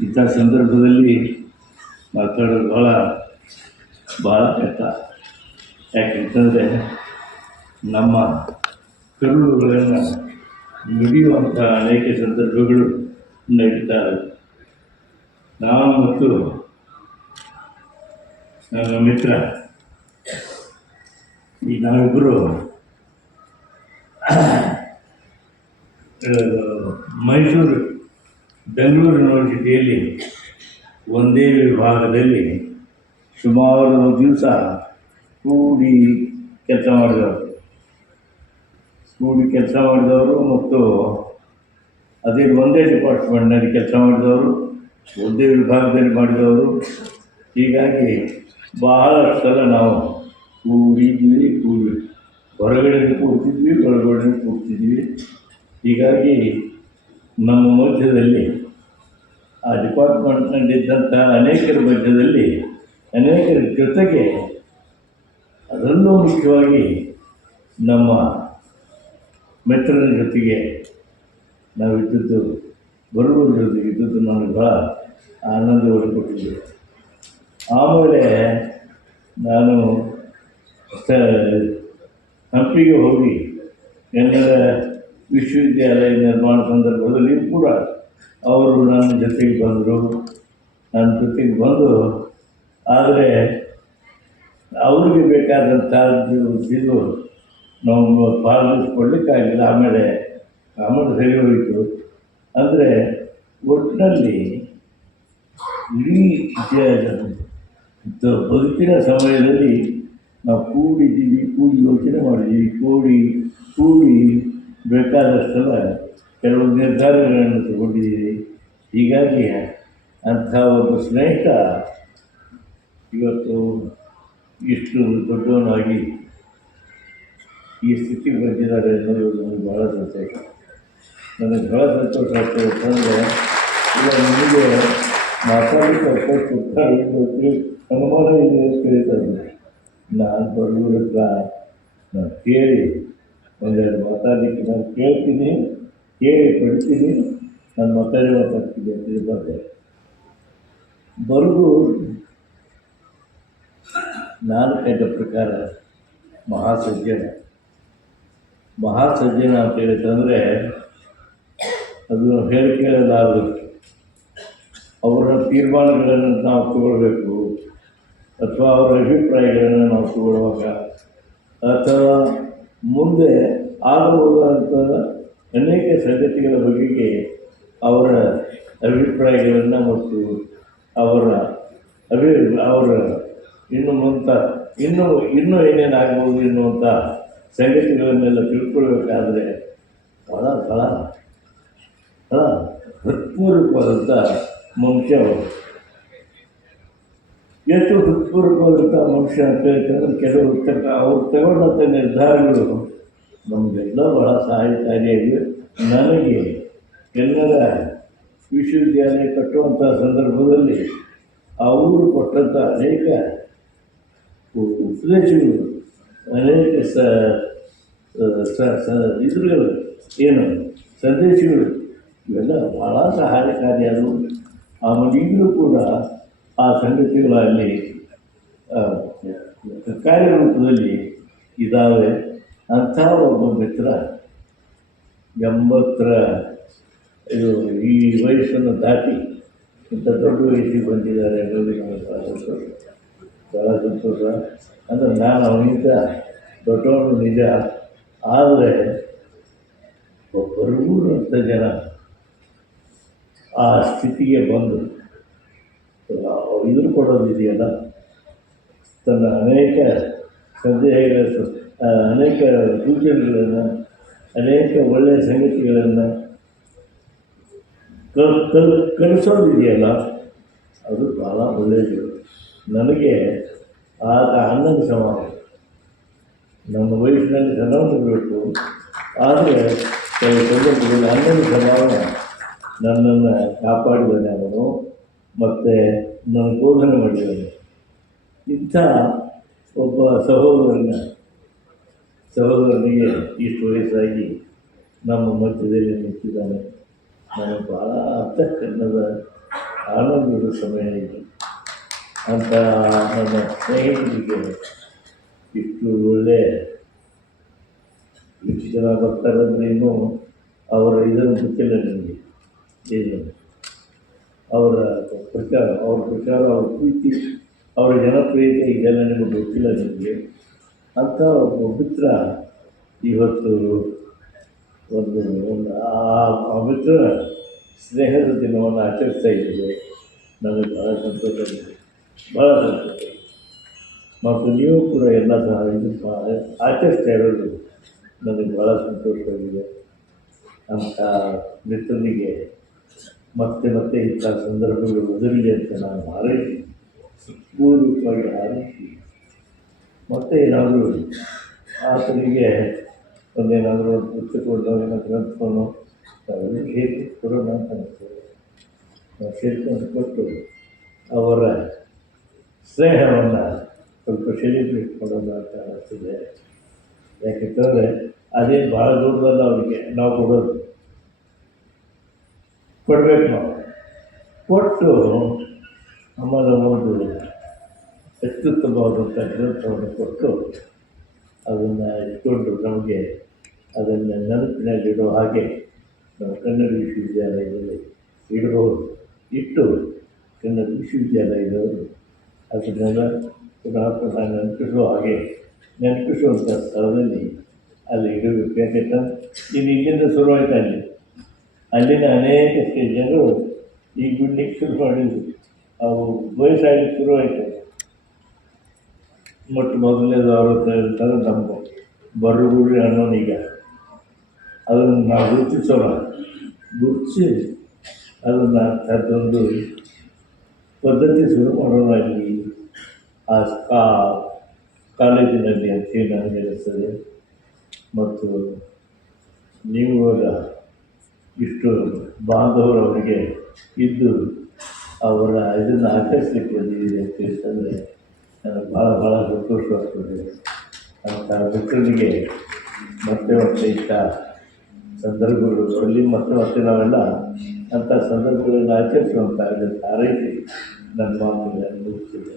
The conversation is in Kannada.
ಇಂಥ ಸಂದರ್ಭದಲ್ಲಿ ಮಾತಾಡೋದು ಭಾಳ ಭಾಳ ಕೆಟ್ಟ ಯಾಕೆಂತಂದರೆ ನಮ್ಮ ಕರುಳುಗಳನ್ನು ನುಡಿಯುವಂಥ ಅನೇಕ ಸಂದರ್ಭಗಳು ನಡೀತಾವೆ ನಾವು ಮತ್ತು ನನ್ನ ಮಿತ್ರ, ಈ ನಾವಿಬ್ಬರು ಮೈಸೂರು ಬೆಂಗಳೂರು ಯೂನಿವರ್ಸಿಟಿಯಲ್ಲಿ ಒಂದೇ ವಿಭಾಗದಲ್ಲಿ ಸುಮಾರು ದಿವಸ ಕೂಡಿ ಕೆಲಸ ಮಾಡಿದವರು. ಕೂಡಿ ಕೆಲಸ ಮಾಡಿದವರು ಮತ್ತು ಅದೇ ಒಂದೇ ಡಿಪಾರ್ಟ್ಮೆಂಟ್ನಲ್ಲಿ ಕೆಲಸ ಮಾಡಿದವರು, ಒಂದೇ ವಿಭಾಗದಲ್ಲಿ ಮಾಡಿದವರು. ಹೀಗಾಗಿ ಬಹಳಷ್ಟು ಸಲ ನಾವು ಕೂಡಿದ್ವಿ ಕೂಡಿ ಹೊರಗಡೆ ಕೂಡ್ತಿದ್ವಿ ಒಳಗಡೆ ಕೂಡ್ತಿದ್ವಿ ಹೀಗಾಗಿ ನಮ್ಮ ಮಧ್ಯದಲ್ಲಿ, ಆ ಡಿಪಾರ್ಟ್ಮೆಂಟ್ನಲ್ಲಿದ್ದಂಥ ಅನೇಕರ ಮಧ್ಯದಲ್ಲಿ, ಅನೇಕರ ಜೊತೆಗೆ ಅದರಲ್ಲೂ ಮುಖ್ಯವಾಗಿ ನಮ್ಮ ಮಿತ್ರನ ಜೊತೆಗೆ ನಾವು ಇದ್ದದ್ದು ಬರುವುದರ ಜೊತೆಗೆ ಇದ್ದದ್ದು ನನಗೆ ಭಾಳ ಆನಂದವನ್ನು ಕೊಟ್ಟಿದ್ದೆ ಆಮೇಲೆ ನಾನು ಹಂಪಿಗೆ ಹೋಗಿ ಕನ್ನಡ ವಿಶ್ವವಿದ್ಯಾಲಯ ನಿರ್ಮಾಣ ಸಂದರ್ಭದಲ್ಲಿ ಕೂಡ ಅವರು ನನ್ನ ಜೊತೆಗೆ ಬಂದರು. ನನ್ನ ಜೊತೆಗೆ ಬಂದು, ಆದರೆ ಅವ್ರಿಗೆ ಬೇಕಾದಂಥ ಇದು ನಾವು ಪಾಲಿಸ್ಕೊಳ್ಳಿಕ್ಕಾಗಿಲ್ಲ. ಆಮೇಲೆ ಆಮೇಲೆ ಸರಿ ಹೋಯಿತು. ಅಂದರೆ ಒಟ್ಟಿನಲ್ಲಿ ಇಡೀ ಇತಿಹಾಸ ಬದುಕಿನ ಸಮಯದಲ್ಲಿ ನಾವು ಕೂಡಿದ್ದೀವಿ, ಕೂಡಿ ಯೋಚನೆ ಮಾಡಿದ್ದೀವಿ. ಕೂಡಿ ಬೇಕಾದಷ್ಟೆಲ್ಲ ಕೆಲವು ನಿರ್ಧಾರಗಳನ್ನು ತಗೊಂಡಿದ್ದೀವಿ ಹೀಗಾಗಿ ಅಂಥ ಒಬ್ಬ ಸ್ನೇಹಿತ ಇವತ್ತು ಇಷ್ಟು ದೊಡ್ಡವನಾಗಿ ಈ ಸ್ಥಿತಿಗೆ ಬಂದಿದ್ದಾರೆ ಅನ್ನೋದು ನನಗೆ ಭಾಳ ಸಂತೋಷ. ನನಗೆ ಭಾಳ ಸಂತೋಷ ಆಗ್ತದೆ ಯಾಕಂದರೆ ಈಗ ನಿಮಗೆ ಮಾತಾಡಲಿಕ್ಕೆ ಅವಕಾಶ ಕೊಡ್ತಾರೆ ಇವತ್ತು ಅನುಮಾನ ಇದೆ ಅಂತ ಕೇಳ್ತಾರೆ ನಾನು ಬಡವ್ರ ಹತ್ರ ನಾನು ಕೇಳಿ ಒಂದೆರಡು ಮಾತಾಡಲಿಕ್ಕೆ ನಾನು ಕೇಳ್ತೀನಿ, ಕೇಳಿ ಪಡ್ತೀನಿ, ನಾನು ಮಾತಾಡಿ ಮಾತಾಡ್ತೀನಿ ಅಂತ ಬಂದೆ ಬರೆದು ನಾನು ಕಂಡ ಪ್ರಕಾರ ಮಹಾಸಜ್ಜನ. ಮಹಾಸಜ್ಜನ ಅಂತ ಹೇಳಿದಂದರೆ ಅದು ಹೇಳಿ ಕೇಳಲಾರದು. ಅವರ ತೀರ್ಮಾನಗಳನ್ನು ನಾವು ತಗೊಳ್ಬೇಕು ಅಥವಾ ಅವರ ಅಭಿಪ್ರಾಯಗಳನ್ನು ನಾವು ತಗೊಳ್ಳುವಾಗ ಅಥವಾ ಮುಂದೆ ಆಗಬಹುದಾದಂಥ ಅನೇಕ ಸಂಗತಿಗಳ ಬಗೆಗೆ ಅವರ ಅಭಿಪ್ರಾಯಗಳನ್ನು ಮತ್ತು ಅವರ ಅಭಿ, ಅವರ ಇನ್ನು ಮುಂತ, ಇನ್ನೂ ಇನ್ನೂ ಏನೇನು ಆಗ್ಬೋದು ಎನ್ನುವಂಥ ಸಂಗತಿಗಳನ್ನೆಲ್ಲ ತಿಳ್ಕೊಳ್ಬೇಕಾದ್ರೆ ಬಹಳ ಭಾಳ ಬಹಳ ಹೃತ್ಪೂರ್ವಕವಾದಂಥ ಮನುಷ್ಯ ಎಷ್ಟು ಹೃತ್ಪೂರ್ವಕವಾದಂಥ ಮನುಷ್ಯ ಅಂತ ಹೇಳ್ತಾರೆ, ಕೆಲವು ತಕ್ಕ ಅವ್ರು ತಗೊಂಡಂಥ ನಿರ್ಧಾರಗಳು ನಮಗೆಲ್ಲ ಬಹಳ ಸಹಾಯಕಾರಿಯಾಗಿವೆ. ನನಗೆ ಕನ್ನಡ ವಿಶ್ವವಿದ್ಯಾಲಯ ಕಟ್ಟುವಂಥ ಸಂದರ್ಭದಲ್ಲಿ ಅವರು ಕೊಟ್ಟಂಥ ಅನೇಕ ಉಪದೇಶಗಳು, ಅನೇಕ ಸ- ಇದ್ರುಗಳು, ಏನು, ಸಂದೇಶಗಳು, ಇವೆಲ್ಲ ಭಾಳ ಸಹಾಯಕಾರಿಯಾದವು. ಆಮೇಲೆ ಈಗಲೂ ಕೂಡ ಆ ಸಂಗತಿಗಳಲ್ಲಿ ಕಾರ್ಯರೂಪದಲ್ಲಿ ಇದ್ದಾವೆ ಅಂಥ ಒಬ್ಬ ಮಿತ್ರ ಎಂಬತ್ತರ, ಇದು ಈ ವಯಸ್ಸನ್ನು ದಾಟಿ ಇಂಥ ದೊಡ್ಡ ವಯಸ್ಸಿಗೆ ಬಂದಿದ್ದಾರೆ ಅನ್ನೋದು ನಮಗೆ ಭಾಳ ಸಂತೋಷ. ಭಾಳ ಸಂತೋಷ. ಅಂದರೆ ನಾನು ಅವನಿಂದ ದೊಡ್ಡವನು ನಿಜ. ಆದರೆ ಬರುವಂಥ ಜನ ಆ ಸ್ಥಿತಿಗೆ ಬಂದು ಇದ್ರ ಕೊಡೋದಿದೆಯಲ್ಲ ತನ್ನ ಅನೇಕ ಸಂದೇಹಗಳ ಅನೇಕ ಸೂಚನೆಗಳನ್ನು, ಅನೇಕ ಒಳ್ಳೆಯ ಸಂಗತಿಗಳನ್ನು ಕಲ್ ಕಲ್ ಕಲಿಸೋದಿದೆಯಲ್ಲ ಅದು ಭಾಳ ಒಳ್ಳೆಯದು. ನನಗೆ ಆಗ ಹನ್ನೊಂದು ಸಮಾನ ನಮ್ಮ ವಯಸ್ಸಿನಲ್ಲಿ ಸಣ್ಣವನಿರಬೇಕು ಆದರೆ ಕೆಲವು ಸಂದರ್ಭದಲ್ಲಿ ಹನ್ನೊಂದು ಸಮಾನ ನನ್ನನ್ನು ಕಾಪಾಡಿದ್ದಾನೆ ಅವನು ಮತ್ತು ನನ್ನ ಬೋಧನೆ ಮಾಡಿದ್ದೇವೆ. ಇಂಥ ಒಬ್ಬ ಸಹೋದರನ, ಸಹೋದರನಿಗೆ ಇಷ್ಟು ವಯಸ್ಸಾಗಿ ನಮ್ಮ ಮಧ್ಯದಲ್ಲಿ ನಿಂತಿದ್ದಾನೆ. ನಾನು ಭಾಳ ಅರ್ಥಕನ್ನದ ಆನಂದದ ಸಮಯ ಇದೆ. ಅಂತ ನನ್ನ ಸ್ನೇಹಿತರಿಗೆ ಇಷ್ಟು ಒಳ್ಳೆ ಇಷ್ಟು ಜನ ಬರ್ತಾರಂದ್ರೆ ಇನ್ನೂ ಅವರ ಇದನ್ನು ಗೊತ್ತಿಲ್ಲ ನನಗೆ. ಏನು? ಅವರ ಪ್ರಚಾರ, ಅವ್ರ ಪ್ರಚಾರ, ಅವ್ರ ಪ್ರೀತಿ, ಅವರ ಜನಪ್ರಿಯತೆ ಇದೆಲ್ಲ ನಿಮಗೆ ಗೊತ್ತಿಲ್ಲ ನಿಮಗೆ. ಅಂಥ ಒಬ್ಬ ಮಿತ್ರ ಇವತ್ತು ಒಂದು ಒಂದು ಆ- ಮಿತ್ರ ಸ್ನೇಹದ ದಿನವನ್ನು ಆಚರಿಸ್ತಾ ಇದ್ದೇವೆ. ನನಗೆ ಭಾಳ ಸಂತೋಷ ಇದೆ ಭಾಳ ಸಂತೋಷ. ಮತ್ತು ನೀವು ಕೂಡ ಎಲ್ಲ ಸಹ ಇದು ಆಚರಿಸ್ತಾ ಇರೋದು ನನಗೆ ಭಾಳ ಸಂತೋಷವಾಗಿದೆ. ಅಂಥ ಮಿತ್ರನಿಗೆ ಮತ್ತೆ ಮತ್ತೆ ಇಂಥ ಸಂದರ್ಭಗಳು ಒದಗಲಿ ಅಂತ ನಾನು ಹಾರೈಸಿ ಪೂರ್ವಕವಾಗಿ ಹಾರೈಸಿ. ಮತ್ತೆ ಏನಾದರೂ ಆತನಿಗೆ ಒಂದೇನಾದರೂ ಒಂದು ಪುಸ್ತಕವನ್ನು ಏನಾದರೂ ಗ್ರಂಥವನ್ನು ಅವೆಲ್ಲ ಹೇಗೆ ಕೊಡೋಣ ಅಂತ ನಾವು ಸೇರ್ಕೊಂಡು ಕೊಟ್ಟು ಅವರ ಸ್ನೇಹವನ್ನು ಸ್ವಲ್ಪ ಸೆಲೆಬ್ರೇಟ್ ಮಾಡೋಣ ಅಂತ ಅನಿಸ್ತದೆ ಯಾಕೆಂತಂದರೆ ಅದೇನು ಭಾಳ ದೊಡ್ಡದಲ್ಲ ಅವರಿಗೆ. ನಾವು ಕೊಡೋದು. ಕೊಡಬೇಕು. ನಾವು ಕೊಟ್ಟು ಆಮೇಲೆ ಒಂದು ಅತ್ಯುತ್ತಮವಾದಂಥ ಗ್ರಂಥವನ್ನು ಕೊಟ್ಟು ಅದನ್ನು ಇಟ್ಕೊಂಡು ನಮಗೆ ಅದನ್ನು ನೆನಪಿನಲ್ಲಿಡೋ ಹಾಗೆ ನಾವು ಕನ್ನಡ ವಿಶ್ವವಿದ್ಯಾಲಯದಲ್ಲಿ ಇಡಬಹುದು. ಇಟ್ಟು ಕನ್ನಡ ವಿಶ್ವವಿದ್ಯಾಲಯದವರು ಅದನ್ನೆಲ್ಲ ಪುನಃ ಪುನಃ ಹಾಗೆ ನೆನಪಿಸುವಂಥ ಸ್ಥಳದಲ್ಲಿ ಅಲ್ಲಿ ಇಡಬೇಕು. ಯಾಕೆಂದ್ರೆ ಇದು ಇಲ್ಲಿಂದ ಶುರುವಾಯಿತು ಅಲ್ಲಿ. ಅಲ್ಲಿನ ಅನೇಕ ಜನರು ಈ ಬಿಡ್ಲಿಕ್ಕೆ ಶುರು ಮಾಡಿದ್ರು. ಅವು ವಯಸ್ಸಾಗಲಿಕ್ಕೆ ಶುರುವಾಯಿತು. ಮೊಟ್ಟ ಮೊದಲನೇದು ಅರವತ್ತೈದು ಥರ ನಮ್ಮ ಅನ್ನೋನು ಅನ್ನೋನೀಗ ಅದನ್ನು ನಾವು ಗುರುತಿಸೋಣ. ಗುರುತಿಸಿ ಅದನ್ನು ಅದೊಂದು ಪದ್ಧತಿ ಶುರು ಮಾಡೋಣ ಆ ಆ ಕಾಲೇಜಿನಲ್ಲಿ ಅಂತೇಳಿ ನನಗೆ ಅನಿಸ್ತದೆ. ಮತ್ತು ನೀವು ಇವಾಗ ಇಷ್ಟು ಬಾಂಧವರು ಅವರಿಗೆ ಇದ್ದು ಅವರ ಇದನ್ನು ಆಚರಿಸಲಿಕ್ಕೆ ಬಂದಿದ್ದೀರಿ ಅಂತ ಹೇಳಿದ್ರೆ ನನಗೆ ಭಾಳ ಭಾಳ ಸಂತೋಷವಾಗ್ತದೆ ಅಂತ ಮಿತ್ರನಿಗೆ ಮತ್ತೆ ಮತ್ತೆ ಇಷ್ಟ ಸಂದರ್ಭಗಳು ಅಲ್ಲಿ ಮತ್ತೆ ಮತ್ತೆ ನಾವೆಲ್ಲ ಅಂಥ ಸಂದರ್ಭಗಳನ್ನು ಆಚರಿಸುವಂಥ ಹಾರೈಸಿ ನನ್ನ ಮಾತುಗಳನ್ನು ಮುಗಿಸಿದೆ